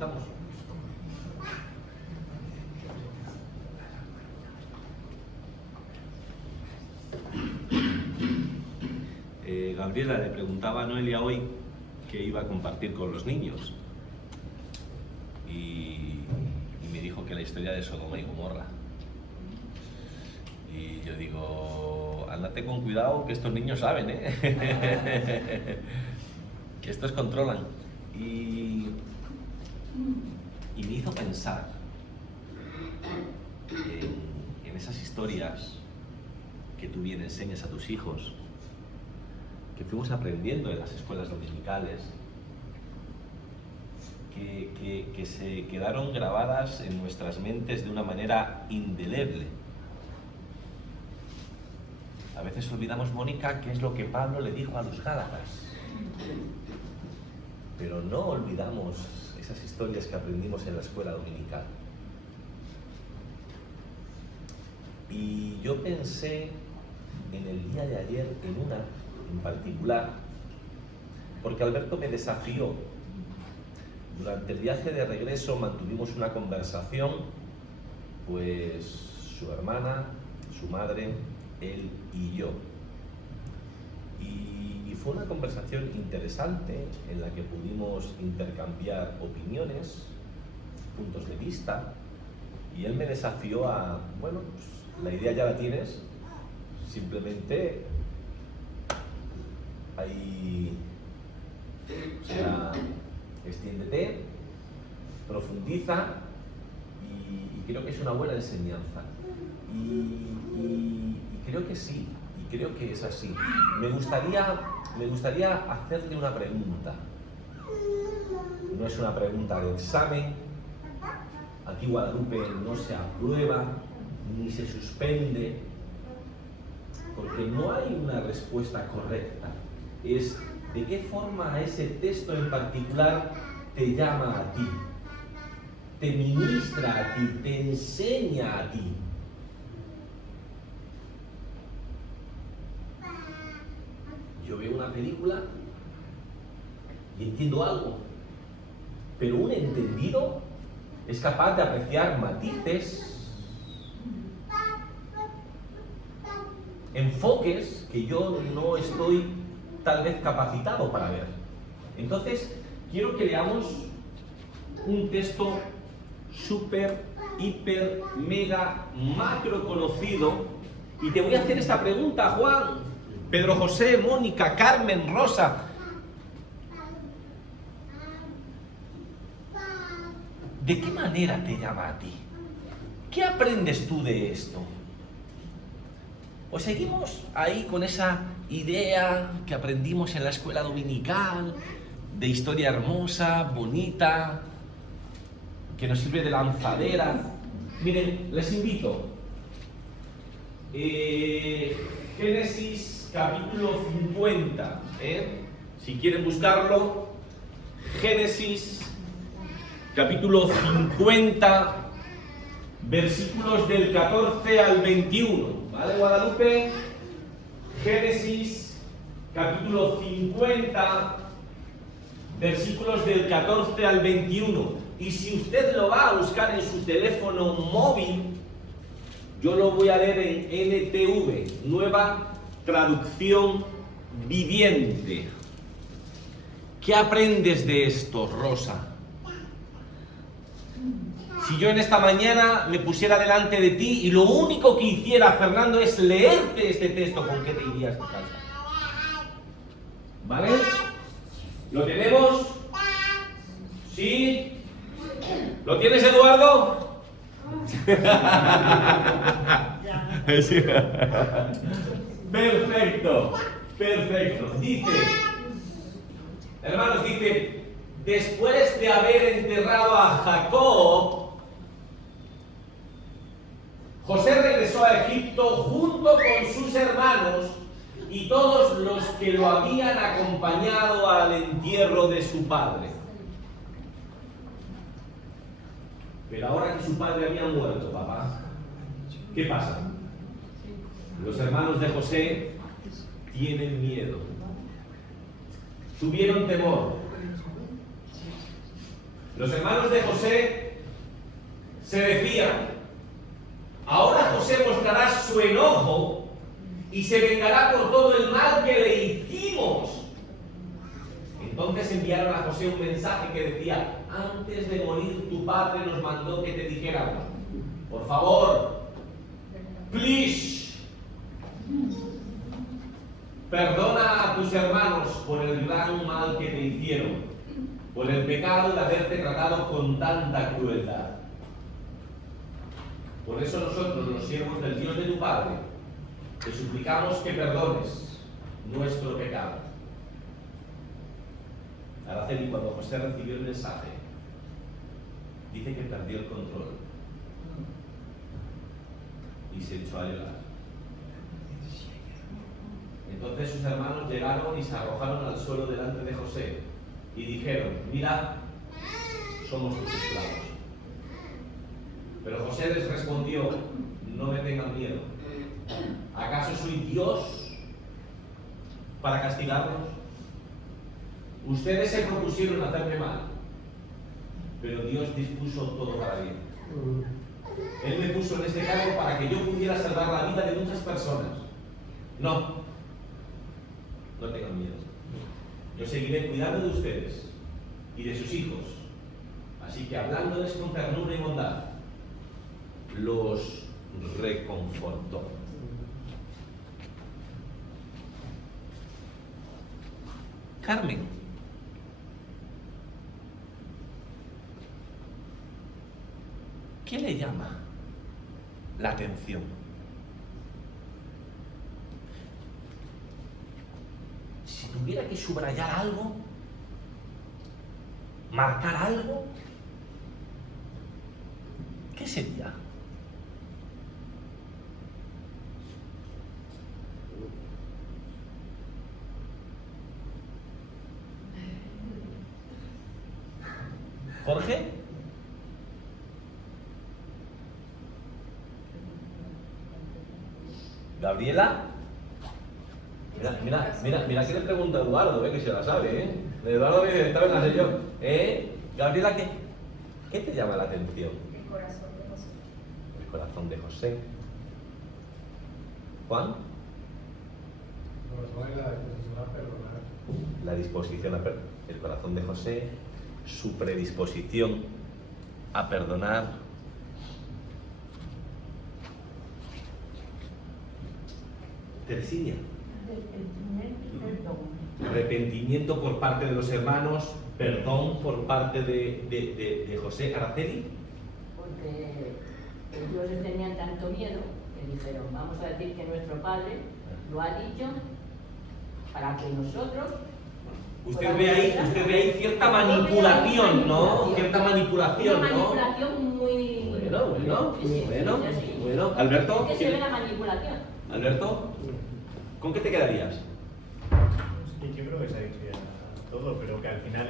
comenzamos. Gabriela le preguntaba a Noelia hoy qué iba a compartir con los niños y me dijo que la historia de Sodoma y Gomorra. Y yo digo, ándate con cuidado que estos niños saben, que estos controlan. Y me hizo pensar en esas historias que tú bien enseñas a tus hijos, que fuimos aprendiendo en las escuelas dominicales, que se quedaron grabadas en nuestras mentes de una manera indeleble. A veces olvidamos, Mónica, qué es lo que Pablo le dijo a los Gálatas, pero no olvidamos esas historias que aprendimos en la escuela dominical. Y yo pensé en el día de ayer en una en particular, porque Alberto me desafió. Durante el viaje de regreso mantuvimos una conversación, pues su hermana, su madre, él y yo. Y fue una conversación interesante en la que pudimos intercambiar opiniones, puntos de vista, y él me desafió a, bueno, pues, la idea ya la tienes, simplemente ahí, o sea, extiéndete, profundiza y creo que es una buena enseñanza. Y creo que sí, y creo que es así. Me gustaría hacerle una pregunta. No es una pregunta de examen. Aquí Guadalupe no se aprueba ni se suspende, porque no hay una respuesta correcta. Es de qué forma ese texto en particular te llama a ti, te ministra a ti, te enseña a ti. Yo veo una película y entiendo algo, pero un entendido es capaz de apreciar matices, enfoques que yo no estoy tal vez capacitado para ver. Entonces, quiero que leamos un texto súper, hiper, mega, macro conocido, y te voy a hacer esta pregunta, Juan, Pedro José, Mónica, Carmen, Rosa. ¿De qué manera te llama a ti? ¿Qué aprendes tú de esto? ¿O seguimos ahí con esa idea que aprendimos en la escuela dominical, de historia hermosa, bonita, que nos sirve de lanzadera? Miren, les invito. Génesis capítulo 50. Si quieren buscarlo, Génesis capítulo 50, versículos del 14 al 21. ¿Vale, Guadalupe? Génesis, capítulo 50, versículos del 14 al 21. Y si usted lo va a buscar en su teléfono móvil, yo lo voy a leer en NTV, Nueva Traducción Viviente. ¿Qué aprendes de esto, Rosa? Si yo en esta mañana me pusiera delante de ti y lo único que hiciera, Fernando, es leerte este texto, ¿con qué te irías de casa? ¿Vale? ¿Lo tenemos? ¿Sí? ¿Lo tienes, Eduardo? Perfecto, perfecto. Dice, hermanos, dice, después de haber enterrado a Jacob, José regresó a Egipto junto con sus hermanos y todos los que lo habían acompañado al entierro de su padre. Pero ahora que su padre había muerto, papá, ¿qué pasa? Los hermanos de José tienen miedo, tuvieron temor. Los hermanos de José se decían: ahora José mostrará su enojo y se vengará por todo el mal que le hicimos. Entonces enviaron a José un mensaje que decía: antes de morir tu padre nos mandó que te dijéramos, por favor, please, perdona a tus hermanos por el gran mal que te hicieron, por el pecado de haberte tratado con tanta crueldad. Por eso nosotros, los siervos del Dios de tu Padre, te suplicamos que perdones nuestro pecado. Araceli, cuando José recibió el mensaje, dice que perdió el control y se echó a llorar. Entonces sus hermanos llegaron y se arrojaron al suelo delante de José y dijeron: mira, somos tus esclavos. Pero José les respondió: no me tengan miedo. ¿Acaso soy Dios para castigarlos? Ustedes se propusieron hacerme mal, pero Dios dispuso todo para bien. Él me puso en este cargo para que yo pudiera salvar la vida de muchas personas. No tengan miedo. Yo seguiré cuidando de ustedes y de sus hijos. Así que, hablándoles con ternura y bondad, los reconfortó. Carmen, ¿qué le llama la atención? Si tuviera que subrayar algo, marcar algo, ¿qué sería? ¿Jorge? ¿Gabriela? Mira que le pregunta a Eduardo, que se la sabe, Eduardo me dice: esta vez la sé yo. Gabriela, ¿qué te llama la atención? El corazón de José. El corazón de José. ¿Juan? La disposición a perdonar. El corazón de José, su predisposición a perdonar. Teresina. Arrepentimiento por parte de los hermanos, perdón por parte de José. Araceli. Porque ellos les tenían tanto miedo que dijeron: vamos a decir que nuestro padre lo ha dicho para que nosotros... Usted ve ahí cierta manipulación, ¿no? Cierta manipulación, Una ¿no? manipulación muy... Bueno. Alberto. ¿Qué se ve la manipulación? Alberto, ¿con qué te quedarías? Sí, yo creo que se ha dicho ya todo, pero que al final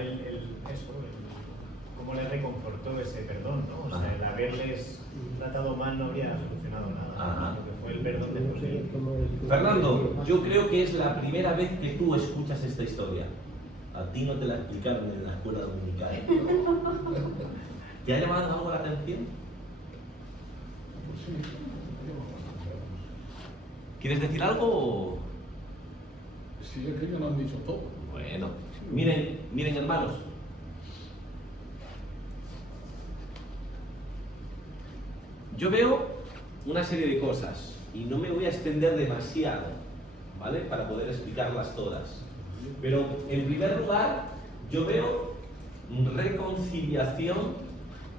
cómo le reconfortó ese perdón, ¿no? O sea, el haberles tratado mal no habría solucionado nada. Lo que fue el perdón de José. Fernando, yo creo que es la primera vez que tú escuchas esta historia. A ti no te la explicaron en la escuela dominical. ¿Te ha llamado algo la atención? ¿Quieres decir algo o...? Sí, es que ellos no han dicho todo. Bueno, miren hermanos. Yo veo una serie de cosas y no me voy a extender demasiado, ¿vale? Para poder explicarlas todas. Pero en primer lugar, yo veo reconciliación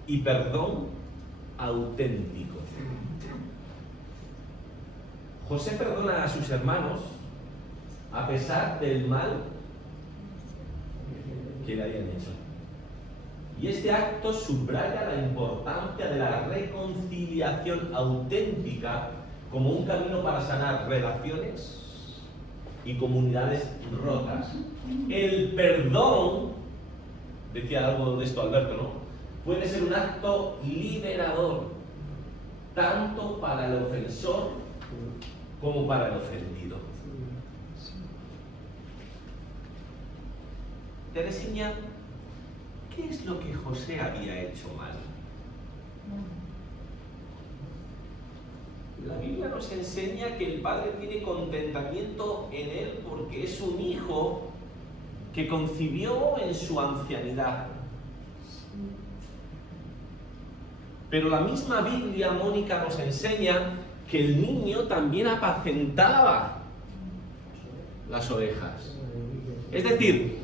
y perdón auténtico. José perdona a sus hermanos a pesar del mal que le habían hecho. Y este acto subraya la importancia de la reconciliación auténtica como un camino para sanar relaciones y comunidades rotas. El perdón, decía algo de esto Alberto, ¿no? Puede ser un acto liberador, tanto para el ofensor como para el ofendido. Teresina, ¿qué ¿qué es lo que José había hecho mal? La Biblia nos enseña que el Padre tiene contentamiento en él porque es un hijo que concibió en su ancianidad. Pero la misma Biblia, Mónica, nos enseña que el niño también apacentaba las ovejas. Es decir,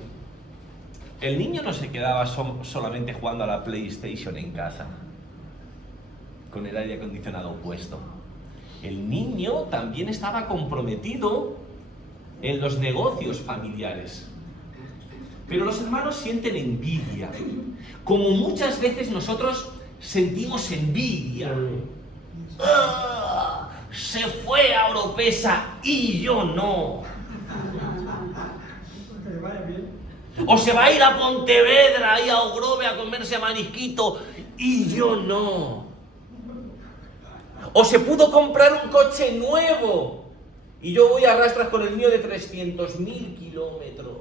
el niño no se quedaba solamente jugando a la PlayStation en casa, con el aire acondicionado puesto. El niño también estaba comprometido en los negocios familiares. Pero los hermanos sienten envidia, como muchas veces nosotros sentimos envidia. ¡Ah! Se fue a Oropesa y yo no. O se va a ir a Pontevedra, ahí a Ogrove a comerse marisquito y yo no. O se pudo comprar un coche nuevo y yo voy a rastras con el mío de 300.000 kilómetros.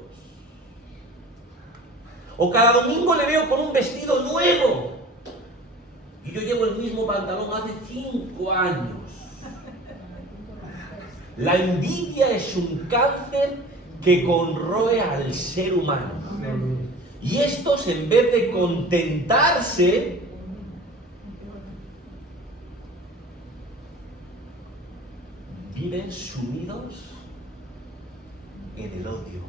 O cada domingo le veo con un vestido nuevo y yo llevo el mismo pantalón hace 5 años. La envidia es un cáncer que corroe al ser humano. Y estos, en vez de contentarse, viven sumidos en el odio,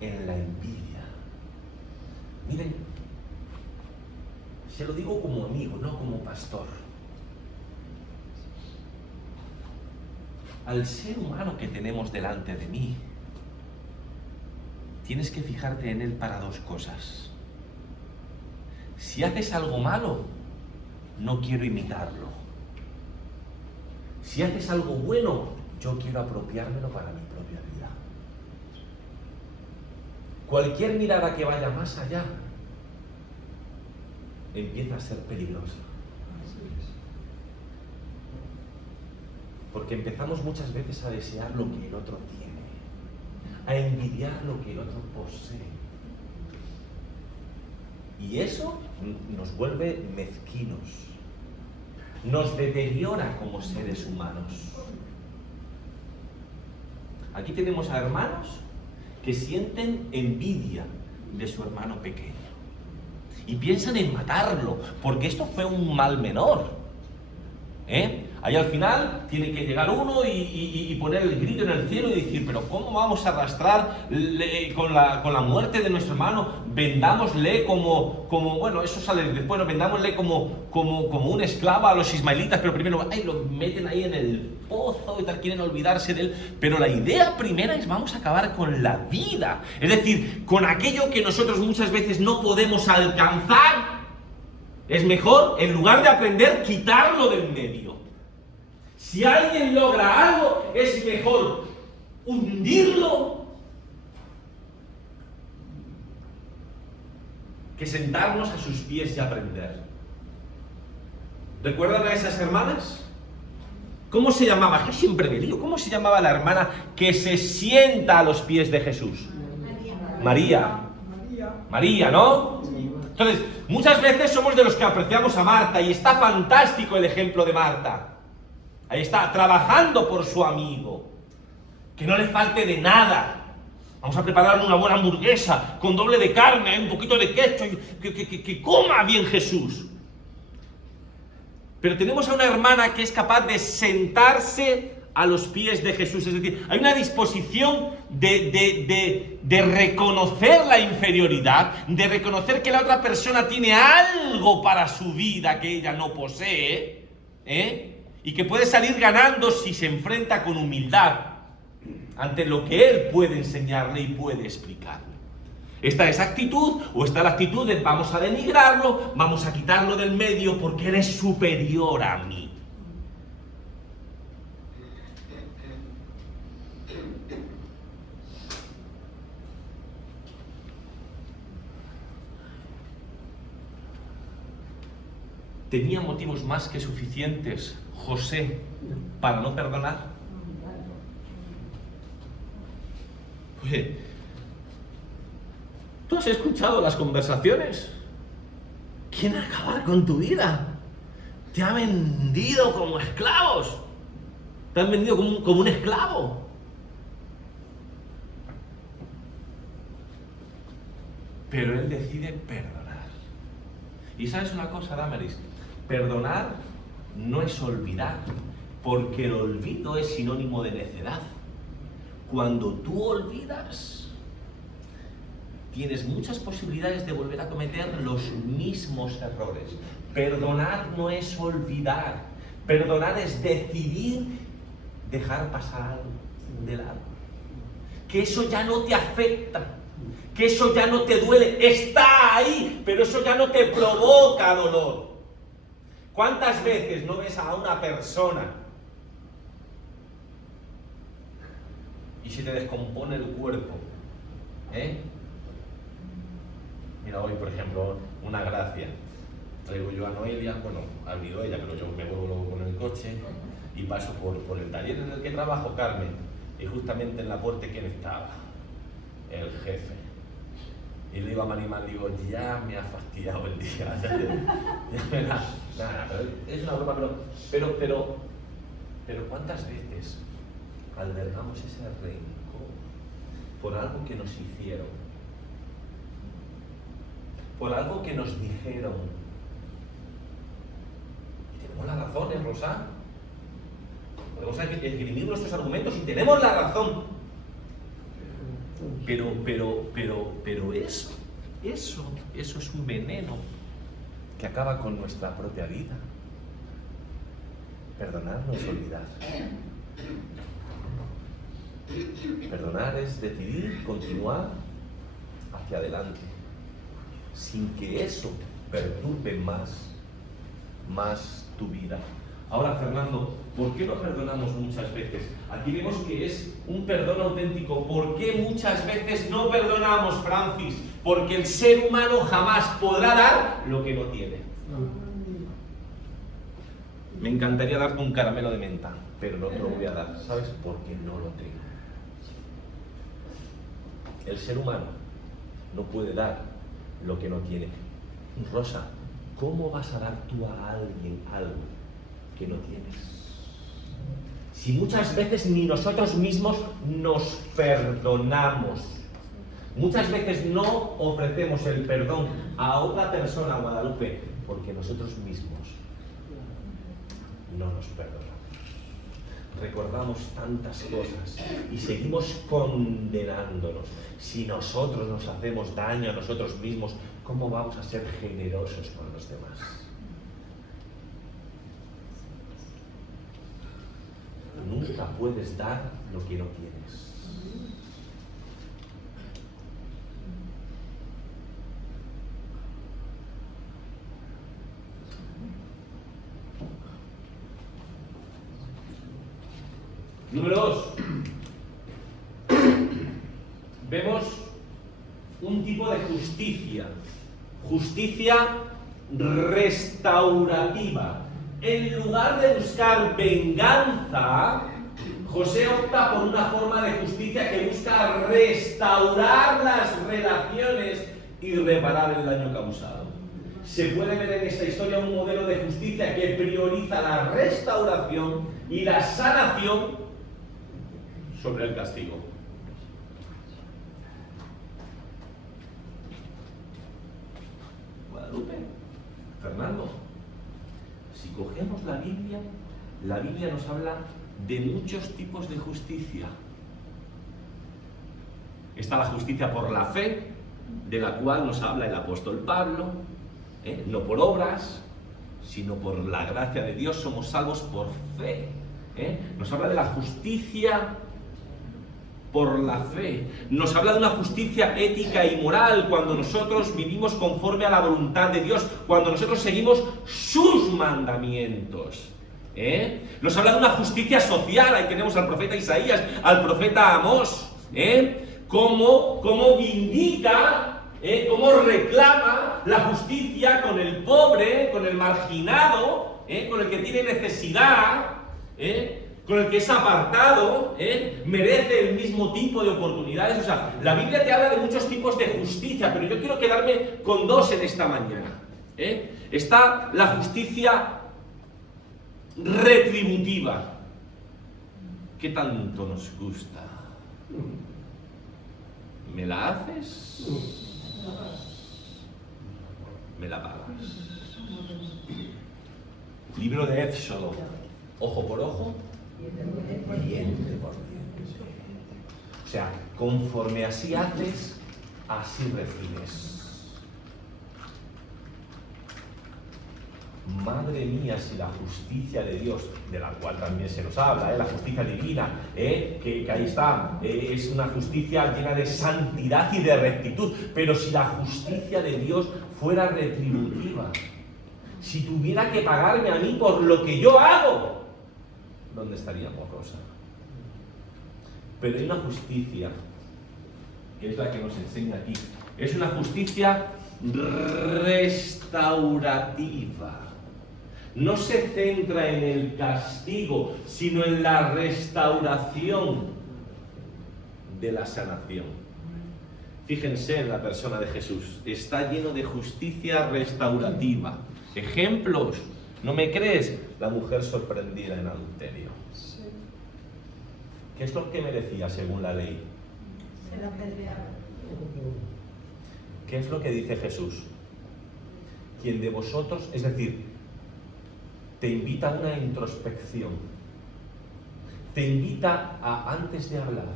en la envidia. Miren, se lo digo como amigo, no como pastor. Al ser humano que tenemos delante de mí, tienes que fijarte en él para 2 cosas. Si haces algo malo, no quiero imitarlo. Si haces algo bueno, yo quiero apropiármelo para mi propia vida. Cualquier mirada que vaya más allá empieza a ser peligrosa. Porque empezamos muchas veces a desear lo que el otro tiene, a envidiar lo que el otro posee. Y eso nos vuelve mezquinos, nos deteriora como seres humanos. Aquí tenemos a hermanos que sienten envidia de su hermano pequeño y piensan en matarlo, porque esto fue un mal menor. Ahí al final tiene que llegar uno y poner el grito en el cielo y decir, pero ¿cómo vamos a arrastrar con la muerte de nuestro hermano? Vendámosle como bueno, eso sale después, ¿no? Vendámosle como un esclavo a los ismaelitas, pero primero lo meten ahí en el pozo y tal, quieren olvidarse de él. Pero la idea primera es vamos a acabar con la vida, es decir, con aquello que nosotros muchas veces no podemos alcanzar. Es mejor, en lugar de aprender, quitarlo del medio. Si alguien logra algo, es mejor hundirlo que sentarnos a sus pies y aprender. ¿Recuerdan a esas hermanas? ¿Cómo se llamaba? Yo siempre me lío. ¿Cómo se llamaba la hermana que se sienta a los pies de Jesús? María, ¿no? Entonces, muchas veces somos de los que apreciamos a Marta y está fantástico el ejemplo de Marta. Ahí está, trabajando por su amigo. Que no le falte de nada. Vamos a prepararle una buena hamburguesa con doble de carne, un poquito de ketchup, que coma bien Jesús. Pero tenemos a una hermana que es capaz de sentarse a los pies de Jesús. Es decir, hay una disposición de reconocer la inferioridad, de reconocer que la otra persona tiene algo para su vida que ella no posee, y que puede salir ganando si se enfrenta con humildad ante lo que él puede enseñarle y puede explicarle. ¿Está esa actitud o está la actitud de vamos a denigrarlo, vamos a quitarlo del medio porque él es superior a mí? ¿Tenía motivos más que suficientes José para no perdonar? Pues, ¿Tú has escuchado las conversaciones? ¿Quieren acabar con tu vida? Te ha vendido como esclavos. Te han vendido como un esclavo. Pero él decide perdonar. Y ¿sabes una cosa, Damaris? Perdonar no es olvidar, porque el olvido es sinónimo de necedad. Cuando tú olvidas, tienes muchas posibilidades de volver a cometer los mismos errores. Perdonar no es olvidar. Perdonar es decidir dejar pasar algo de largo. Que eso ya no te afecta. Que eso ya no te duele. Está ahí, pero eso ya no te provoca dolor. ¿Cuántas veces no ves a una persona y se te descompone el cuerpo? Mira, hoy, por ejemplo, una gracia. Traigo yo a Noelia, bueno, ha venido ella, pero yo me vuelvo luego con el coche y paso por el taller en el que trabajo, Carmen, y justamente en la puerta, ¿quién estaba? El jefe. Y le digo a Marimar, digo, ya me ha fastidiado el día, ya me da, nada, pero es una broma, pero ¿cuántas veces albergamos ese rencor por algo que nos hicieron? Por algo que nos dijeron. Y tenemos las razones, Rosa. Podemos esgrimir nuestros argumentos y tenemos la razón. Pero eso es un veneno que acaba con nuestra propia vida. Perdonar no es olvidar. Perdonar es decidir continuar hacia adelante, sin que eso perturbe más tu vida. Ahora, Fernando, ¿por qué no perdonamos muchas veces? Aquí vemos que es un perdón auténtico. ¿Por qué muchas veces no perdonamos, Francis? Porque el ser humano jamás podrá dar lo que no tiene. Me encantaría darte un caramelo de menta, pero no te lo voy a dar. ¿Sabes? Porque no lo tengo. El ser humano no puede dar lo que no tiene. Rosa, ¿cómo vas a dar tú a alguien algo que no tienes? Si muchas veces ni nosotros mismos nos perdonamos. Muchas veces no ofrecemos el perdón a otra persona, Guadalupe, porque nosotros mismos no nos perdonamos. Recordamos tantas cosas y seguimos condenándonos. Si nosotros nos hacemos daño a nosotros mismos, ¿cómo vamos a ser generosos con los demás? Nunca puedes dar lo que no tienes. Número 2. Vemos un tipo de justicia. Justicia restaurativa. En lugar de buscar venganza, José opta por una forma de justicia que busca restaurar las relaciones y reparar el daño causado. Se puede ver en esta historia un modelo de justicia que prioriza la restauración y la sanación sobre el castigo. Guadalupe, Fernando, si cogemos la Biblia nos habla de muchos tipos de justicia. Está la justicia por la fe, de la cual nos habla el apóstol Pablo, no por obras, sino por la gracia de Dios somos salvos por fe. Nos habla de la justicia por la fe. Nos habla de una justicia ética y moral cuando nosotros vivimos conforme a la voluntad de Dios, cuando nosotros seguimos sus mandamientos. Nos habla de una justicia social. Ahí tenemos al profeta Isaías, al profeta Amós, cómo vindica, cómo reclama la justicia con el pobre, con el marginado, con el que tiene necesidad, con el que es apartado, merece el mismo tipo de oportunidades. O sea, la Biblia te habla de muchos tipos de justicia, pero yo quiero quedarme con dos en esta mañana. Está la justicia retributiva. ¿Qué tanto nos gusta? ¿Me la haces? ¿Me la pagas? Libro de Éxodo. Ojo por ojo, diente por diente. O sea, conforme así haces, así recibes. Madre mía, si la justicia de Dios, de la cual también se nos habla, la justicia divina, que ahí está, es una justicia llena de santidad y de rectitud, pero si la justicia de Dios fuera retributiva, si tuviera que pagarme a mí por lo que yo hago, ¿dónde estaríamos, Rosa? Pero hay una justicia, que es la que nos enseña aquí, es una justicia restaurativa. No se centra en el castigo, sino en la restauración de la sanación. Fíjense en la persona de Jesús, está lleno de justicia restaurativa. Ejemplos, ¿no me crees? La mujer sorprendida en adulterio. ¿Qué es lo que merecía según la ley? Se la apedreaba. ¿Qué es lo que dice Jesús? Quien de vosotros, es decir, te invita a una introspección, te invita a, antes de hablar,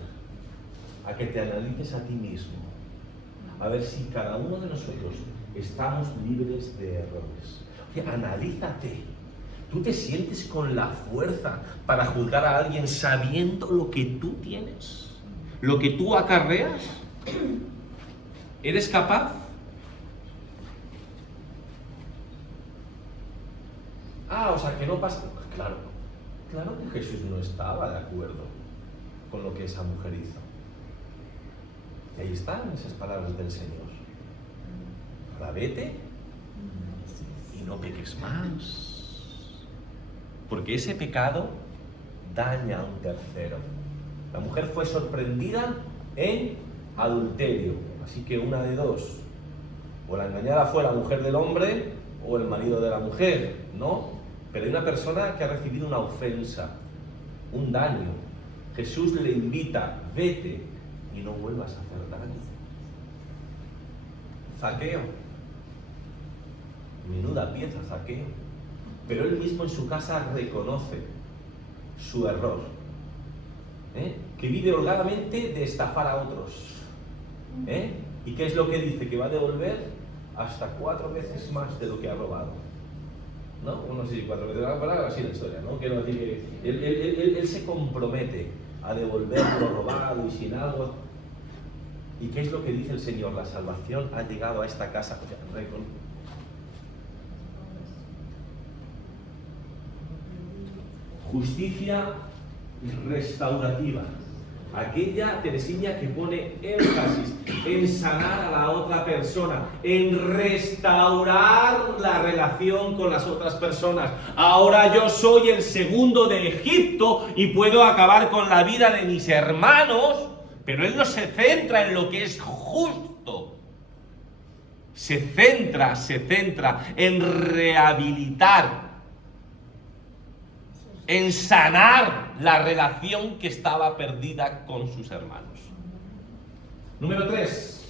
a que te analices a ti mismo, a ver si cada uno de nosotros estamos libres de errores. Oye, analízate. ¿Tú te sientes con la fuerza para juzgar a alguien sabiendo lo que tú tienes? ¿Lo que tú acarreas? ¿Eres capaz? O sea, que no pasa. Claro que Jesús no estaba de acuerdo con lo que esa mujer hizo. Y ahí están esas palabras del Señor. Ahora vete y no peques más. Porque ese pecado daña a un tercero. La mujer fue sorprendida en adulterio. Así que una de dos. O la engañada fue la mujer del hombre o el marido de la mujer, ¿no? Pero hay una persona que ha recibido una ofensa, un daño. Jesús le invita, vete y no vuelvas a hacer daño. Zaqueo. Menuda pieza, Zaqueo. Pero él mismo en su casa reconoce su error. Que vive holgadamente de estafar a otros. ¿Y qué es lo que dice? Que va a devolver hasta 4 veces más de lo que ha robado. ¿No? No sé si 4 veces, pero así la historia, ¿no? Quiero decir que él se compromete a devolver lo robado y sin algo. ¿Y qué es lo que dice el Señor? La salvación ha llegado a esta casa. O sea, justicia restaurativa. Aquella Teresilla que pone énfasis en sanar a la otra persona, en restaurar la relación con las otras personas. Ahora yo soy el segundo de Egipto y puedo acabar con la vida de mis hermanos, pero él no se centra en lo que es justo. Se centra en rehabilitar, en sanar la relación que estaba perdida con sus hermanos. Número 3.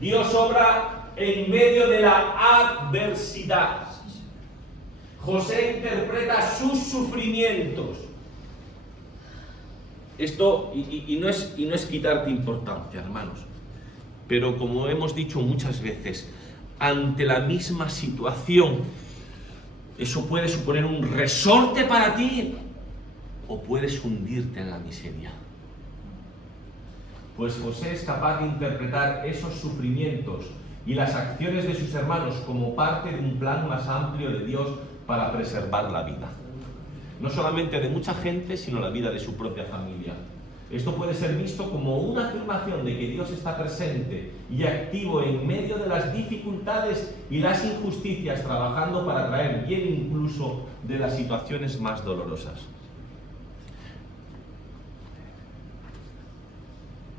Dios obra en medio de la adversidad. José interpreta sus sufrimientos. Esto, y no es quitarte importancia, hermanos, pero como hemos dicho muchas veces, ante la misma situación, eso puede suponer un resorte para ti o puedes hundirte en la miseria. Pues José es capaz de interpretar esos sufrimientos y las acciones de sus hermanos como parte de un plan más amplio de Dios para preservar la vida. No solamente de mucha gente, sino la vida de su propia familia. Esto puede ser visto como una afirmación de que Dios está presente y activo en medio de las dificultades y las injusticias, trabajando para traer bien incluso de las situaciones más dolorosas.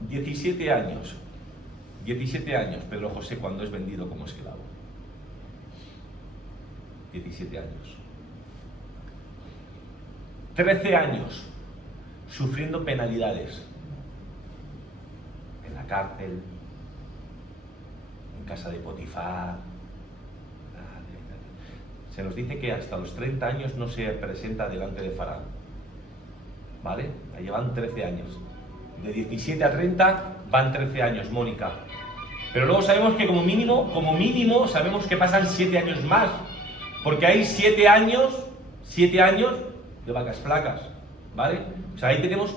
17 años. 17 años, Pedro José, cuando es vendido como esclavo. 17 años. 13 años sufriendo penalidades. En la cárcel, en casa de Potifar. Se nos dice que hasta los 30 años no se presenta delante de Faraón. ¿Vale? Ahí llevan 13 años. De 17 a 30 van 13 años, Mónica. Pero luego sabemos que como mínimo, sabemos que pasan 7 años más. Porque hay 7 años de vacas flacas. ¿Vale? O sea, ahí tenemos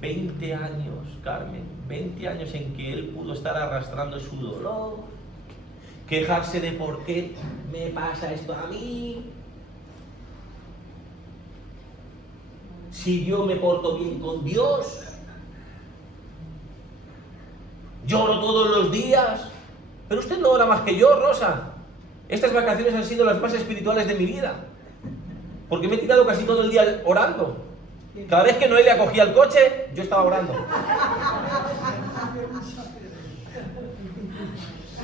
20 años, Carmen. 20 años en que él pudo estar arrastrando su dolor. Quejarse de por qué me pasa esto a mí. Si yo me porto bien con Dios, lloro todos los días. Pero usted no ora más que yo, Rosa. Estas vacaciones han sido las más espirituales de mi vida, porque me he tirado casi todo el día orando. Cada vez que Noelia cogía el coche, yo estaba orando.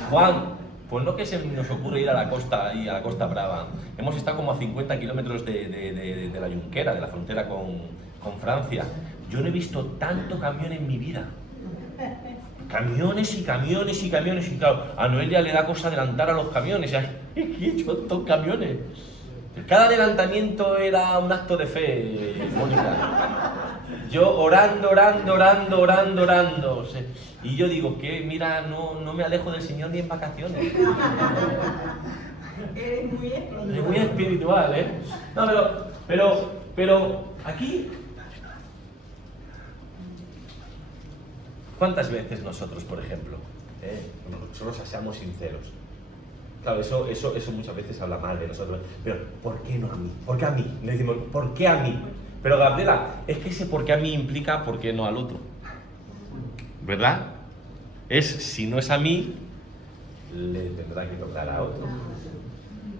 Juan, pues no que se nos ocurre ir a la Costa Brava. Hemos estado como a 50 kilómetros de la Junquera, de la frontera con Francia. Yo no he visto tanto camión en mi vida. Camiones y camiones y camiones. Y claro, a Noelia le da cosa adelantar a los camiones. ¿Qué he hecho estos camiones? Cada adelantamiento era un acto de fe, Mónica. Yo orando. Y yo digo que, mira, no me alejo del Señor ni en vacaciones. Eres muy espiritual. Es muy espiritual, ¿eh? No, pero aquí... ¿Cuántas veces nosotros, por ejemplo, nosotros seamos sinceros? Claro, eso muchas veces habla mal de nosotros. Pero, ¿por qué no a mí? ¿Por qué a mí? Le decimos, ¿por qué a mí? Pero, Gabriela, es que ese por qué a mí implica por qué no al otro. ¿Verdad? Si no es a mí, le tendrá que tocar a otro.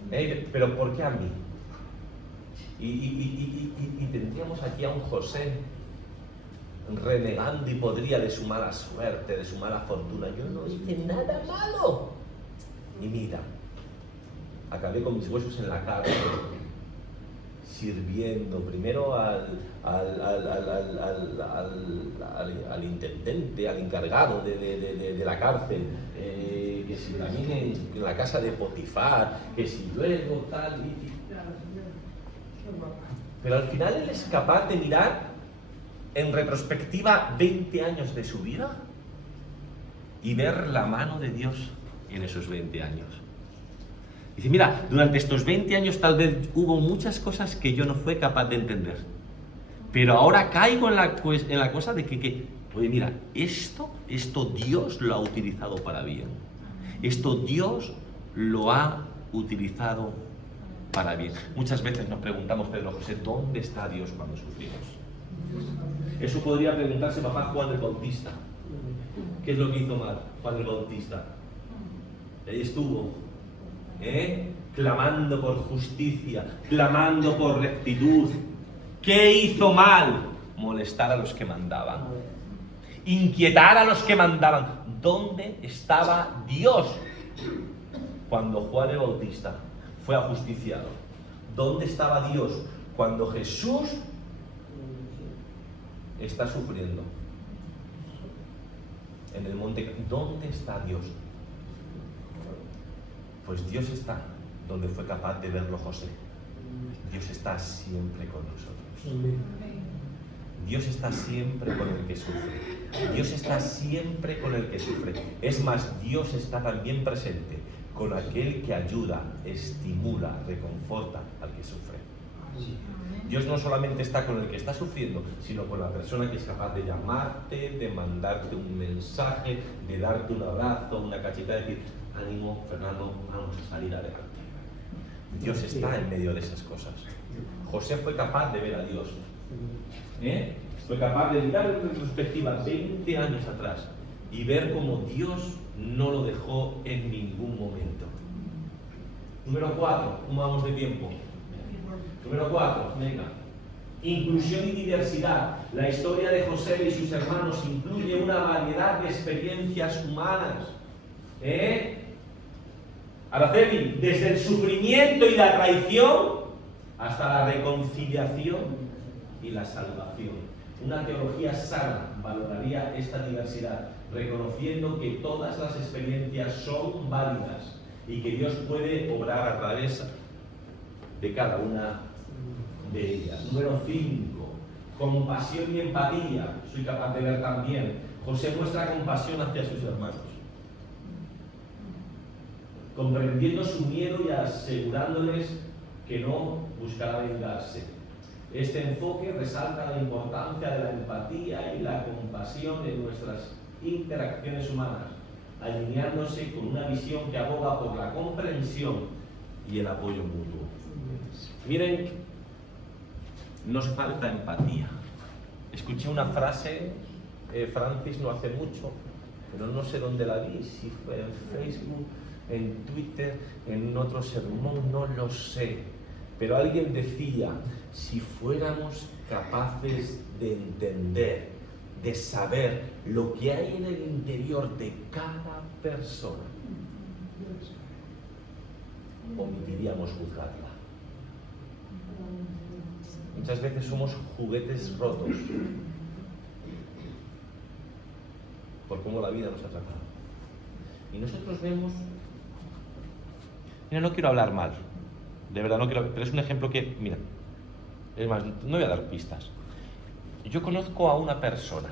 Pero ¿por qué a mí? Y tendríamos aquí a un José renegando y podría de su mala suerte, de su mala fortuna. Yo no hice nada malo. Y mira, acabé con mis huesos en la cárcel, sirviendo primero al intendente, al encargado de la cárcel, que si también en la casa de Potifar, que si luego tal. Pero al final él es capaz de mirar en retrospectiva 20 años de su vida y ver la mano de Dios en esos 20 años. Dice, mira, durante estos 20 años tal vez hubo muchas cosas que yo no fui capaz de entender, pero ahora caigo en la cosa de que oye, mira, esto Dios lo ha utilizado para bien. Esto Dios lo ha utilizado para bien. Muchas veces nos preguntamos, Pedro José, ¿dónde está Dios cuando sufrimos? Eso podría preguntarse papá Juan el Bautista. ¿Qué es lo que hizo mal Juan el Bautista? Ahí estuvo, clamando por justicia, clamando por rectitud. ¿Qué hizo mal? Molestar a los que mandaban, inquietar a los que mandaban. ¿Dónde estaba Dios cuando Juan el Bautista fue ajusticiado? ¿Dónde estaba Dios cuando Jesús está sufriendo en el monte? ¿Dónde está Dios? Pues Dios está donde fue capaz de verlo José. Dios está siempre con nosotros. Dios está siempre con el que sufre. Dios está siempre con el que sufre. Es más, Dios está también presente con aquel que ayuda, estimula, reconforta al que sufre. Dios no solamente está con el que está sufriendo, sino con la persona que es capaz de llamarte, de mandarte un mensaje, de darte un abrazo, una cachetada, de decir, ánimo, Fernando, vamos a salir adelante. Dios está en medio de esas cosas. José fue capaz de ver a Dios. Fue capaz de mirar en retrospectiva 20 años atrás y ver cómo Dios no lo dejó en ningún momento. Número 4, ¿cómo vamos de tiempo? Número 4, venga. Inclusión y diversidad. La historia de José y sus hermanos incluye una variedad de experiencias humanas. Araceli, desde el sufrimiento y la traición hasta la reconciliación y la salvación. Una teología sana valoraría esta diversidad, reconociendo que todas las experiencias son válidas y que Dios puede obrar a través de cada una de ellas. Número 5. Compasión y empatía. Soy capaz de ver también. José muestra compasión hacia sus hermanos, comprendiendo su miedo y asegurándoles que no buscará vengarse. Este enfoque resalta la importancia de la empatía y la compasión en nuestras interacciones humanas, alineándose con una visión que aboga por la comprensión y el apoyo mutuo. Miren, nos falta empatía. Escuché una frase, Francis, no hace mucho, pero no sé dónde la vi, si fue en Facebook, en Twitter, en otro sermón, no lo sé. Pero alguien decía, si fuéramos capaces de entender, de saber lo que hay en el interior de cada persona, omitiríamos juzgarla. Muchas veces somos juguetes rotos por cómo la vida nos ha tratado. Y nosotros vemos... Mira, no quiero hablar mal, de verdad no quiero, pero es un ejemplo que, mira, es más, no voy a dar pistas. Yo conozco a una persona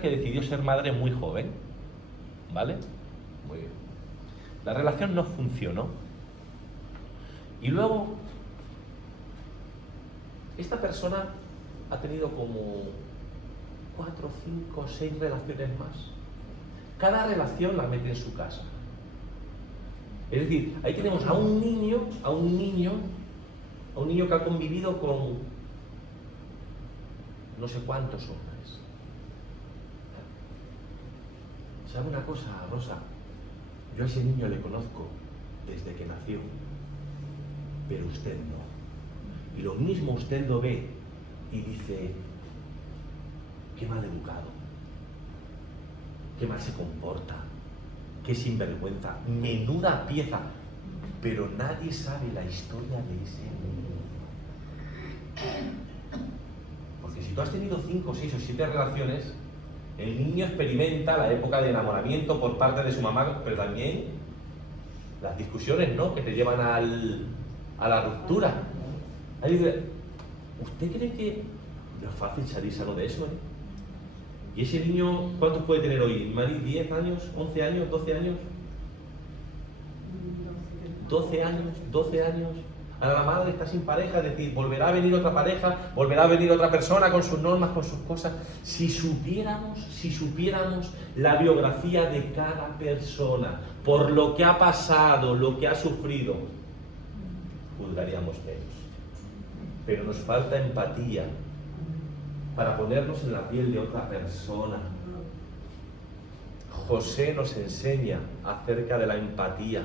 que decidió ser madre muy joven, ¿vale? Muy bien. La relación no funcionó. Y luego, esta persona ha tenido como 4, 5, 6 relaciones más. Cada relación la mete en su casa. Es decir, ahí tenemos a un niño que ha convivido con no sé cuántos hombres. ¿Sabe una cosa, Rosa? Yo a ese niño le conozco desde que nació, pero usted no. Y lo mismo usted lo ve y dice, qué mal educado, qué mal se comporta, qué sinvergüenza, menuda pieza. Pero nadie sabe la historia de ese niño. Porque si tú has tenido 5, 6 o 7 relaciones, el niño experimenta la época de enamoramiento por parte de su mamá, pero también las discusiones, ¿no?, que te llevan a la ruptura. ¿Usted cree que no es fácil salir sano de eso, ¿Y ese niño cuántos puede tener hoy? ¿Mari, 10 años, 11 años, 12 años? 12 años. Ahora la madre está sin pareja, es decir, volverá a venir otra pareja, volverá a venir otra persona con sus normas, con sus cosas. Si supiéramos la biografía de cada persona, por lo que ha pasado, lo que ha sufrido, juzgaríamos menos. Pero nos falta empatía para ponernos en la piel de otra persona. José nos enseña acerca de la empatía.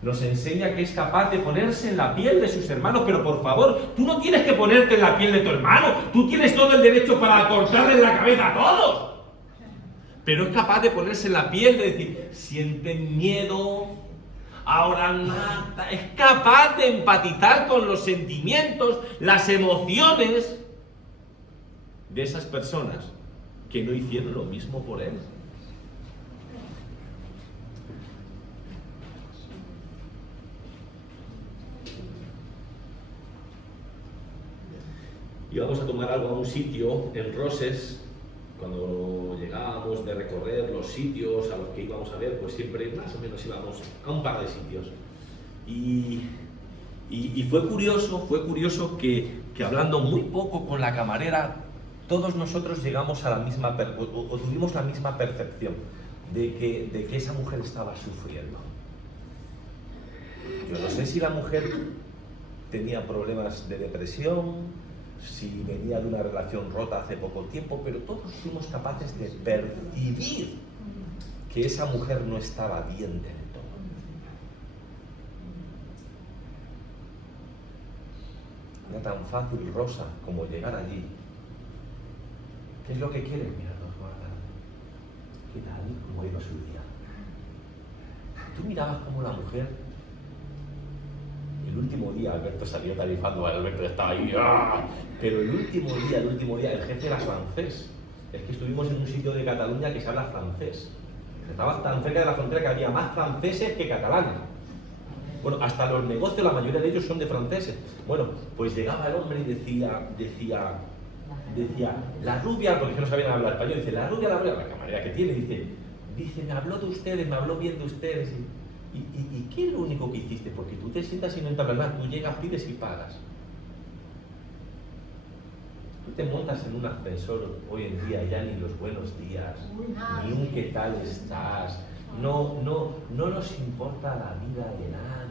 Nos enseña que es capaz de ponerse en la piel de sus hermanos, pero por favor, tú no tienes que ponerte en la piel de tu hermano, tú tienes todo el derecho para cortarle la cabeza a todos. Pero es capaz de ponerse en la piel, de decir, sienten miedo, ahora nada, es capaz de empatizar con los sentimientos, las emociones de esas personas que no hicieron lo mismo por él. Íbamos a tomar algo a un sitio en Roses. Cuando llegábamos de recorrer los sitios a los que íbamos a ver, pues siempre más o menos íbamos a un par de sitios. Y fue curioso que hablando muy poco con la camarera, todos nosotros llegamos a la misma, o tuvimos la misma percepción de que esa mujer estaba sufriendo. Yo no sé si la mujer tenía problemas de depresión, si venía de una relación rota hace poco tiempo, pero todos fuimos capaces de percibir que esa mujer no estaba bien del todo. Era tan fácil, Rosa, como llegar allí. ¿Qué es lo que quiere? Mira, ¿qué tal? ¿Cómo iba su día? Tú mirabas como la mujer, el último día, Alberto salió tarifando, Alberto estaba ahí, ¡ah! Pero el último día, el jefe era francés. Es que estuvimos en un sitio de Cataluña que se habla francés. Estaba tan cerca de la frontera que había más franceses que catalanes. Bueno, hasta los negocios, la mayoría de ellos son de franceses. Bueno, pues llegaba el hombre y decía, la rubia, porque no sabían hablar español, dice, la rubia, la camarera que tiene, dice, me habló de ustedes, me habló bien de ustedes. ¿Y qué es lo único que hiciste? Porque tú te sientas y no entablas nada, tú llegas, pides y pagas. Tú te montas en un ascensor hoy en día, ya ni los buenos días, ni un qué tal estás. No nos importa la vida de nadie.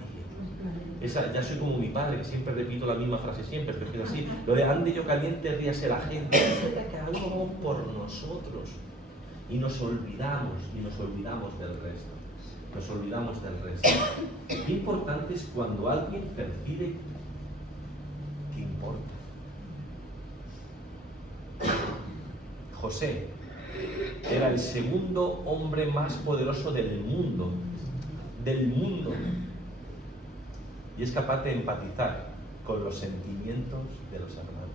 Ya soy como mi padre, que siempre repito la misma frase siempre, pero es así. Lo de ande yo caliente, ríase la gente. Que hagamos por nosotros. Y nos olvidamos del resto. Nos olvidamos del resto. Qué importante es cuando alguien percibe que importa. José era el segundo hombre más poderoso del mundo. Y es capaz de empatizar con los sentimientos de los hermanos.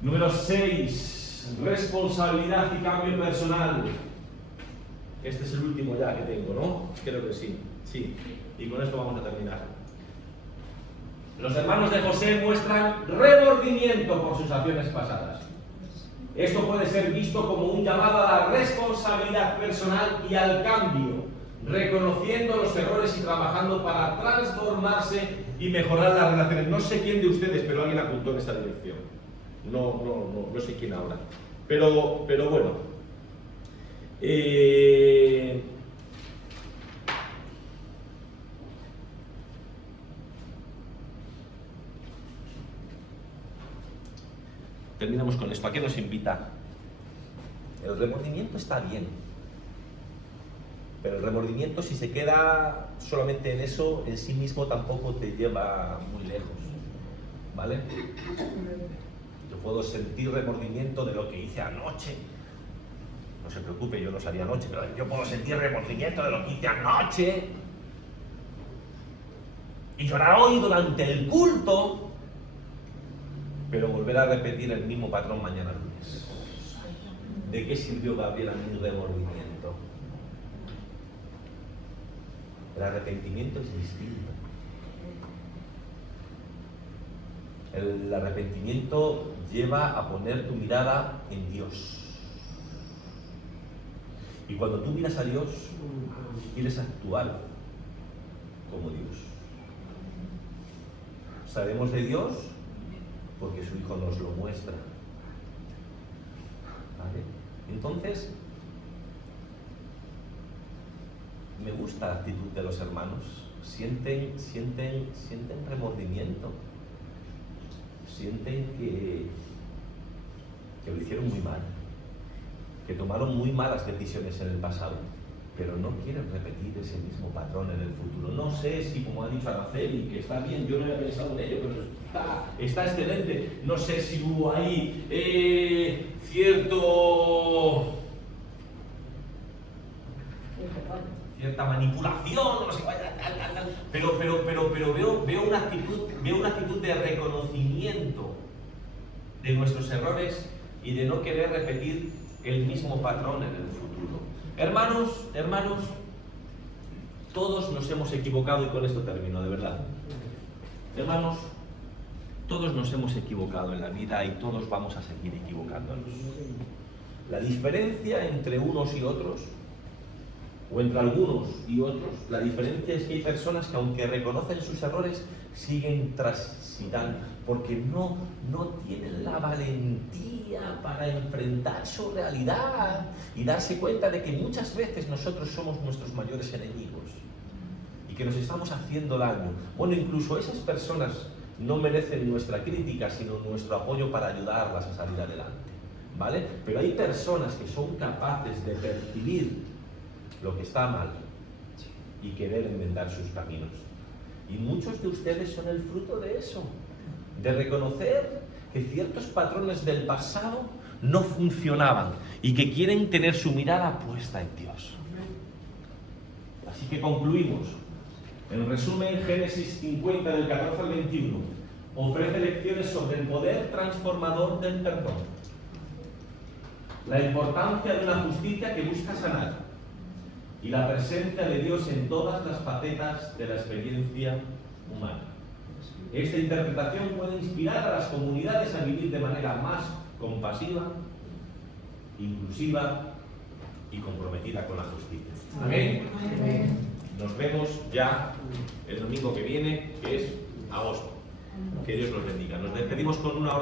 Número 6. Responsabilidad y cambio personal. Este es el último ya que tengo, ¿no? Creo que sí. Sí. Y con esto vamos a terminar. Los hermanos de José muestran remordimiento por sus acciones pasadas. Esto puede ser visto como un llamado a la responsabilidad personal y al cambio, reconociendo los errores y trabajando para transformarse y mejorar las relaciones. No sé quién de ustedes, pero alguien apuntó en esta dirección. No sé quién ahora. Pero bueno. Terminamos con esto. ¿A qué nos invita? El remordimiento está bien. Pero el remordimiento, si se queda solamente en eso, en sí mismo tampoco te lleva muy lejos. ¿Vale? Yo puedo sentir remordimiento de lo que hice anoche. No se preocupe, yo no salí anoche, pero yo puedo sentir remordimiento de lo que hice anoche. Y llorar hoy durante el culto. Pero volver a repetir el mismo patrón mañana lunes. ¿De qué sirvió, Gabriel, a mi remordimiento? El arrepentimiento es distinto. El arrepentimiento lleva a poner tu mirada en Dios. Y cuando tú miras a Dios, quieres actuar como Dios. Sabemos de Dios porque su Hijo nos lo muestra. ¿Vale? Entonces, me gusta la actitud de los hermanos. Sienten remordimiento. Sienten que lo hicieron muy mal, que tomaron muy malas decisiones en el pasado, pero no quieren repetir ese mismo patrón en el futuro. No sé si, como ha dicho Araceli, que está bien, yo no había pensado en ello, pero está excelente. No sé si hubo ahí cierta manipulación, no sé, pero veo una actitud de reconocimiento de nuestros errores y de no querer repetir el mismo patrón en el futuro. Hermanos, todos nos hemos equivocado, y con esto termino, de verdad. Hermanos, todos nos hemos equivocado en la vida y todos vamos a seguir equivocándonos. La diferencia entre unos y otros, o entre algunos y otros, la diferencia es que hay personas que, aunque reconocen sus errores, siguen transitando, porque no tienen la valentía para enfrentar su realidad y darse cuenta de que muchas veces nosotros somos nuestros mayores enemigos y que nos estamos haciendo daño. Bueno, incluso esas personas no merecen nuestra crítica, sino nuestro apoyo para ayudarlas a salir adelante, ¿vale? Pero hay personas que son capaces de percibir lo que está mal y querer enmendar sus caminos. Y muchos de ustedes son el fruto de eso, de reconocer que ciertos patrones del pasado no funcionaban y que quieren tener su mirada puesta en Dios. Así que concluimos. En resumen, Génesis 50 del 14 al 21 ofrece lecciones sobre el poder transformador del perdón, la importancia de una justicia que busca sanar y la presencia de Dios en todas las facetas de la experiencia humana. Esta interpretación puede inspirar a las comunidades a vivir de manera más compasiva, inclusiva y comprometida con la justicia. Amén. Nos vemos ya el domingo que viene, que es agosto. Que Dios los bendiga. Nos despedimos con una oración.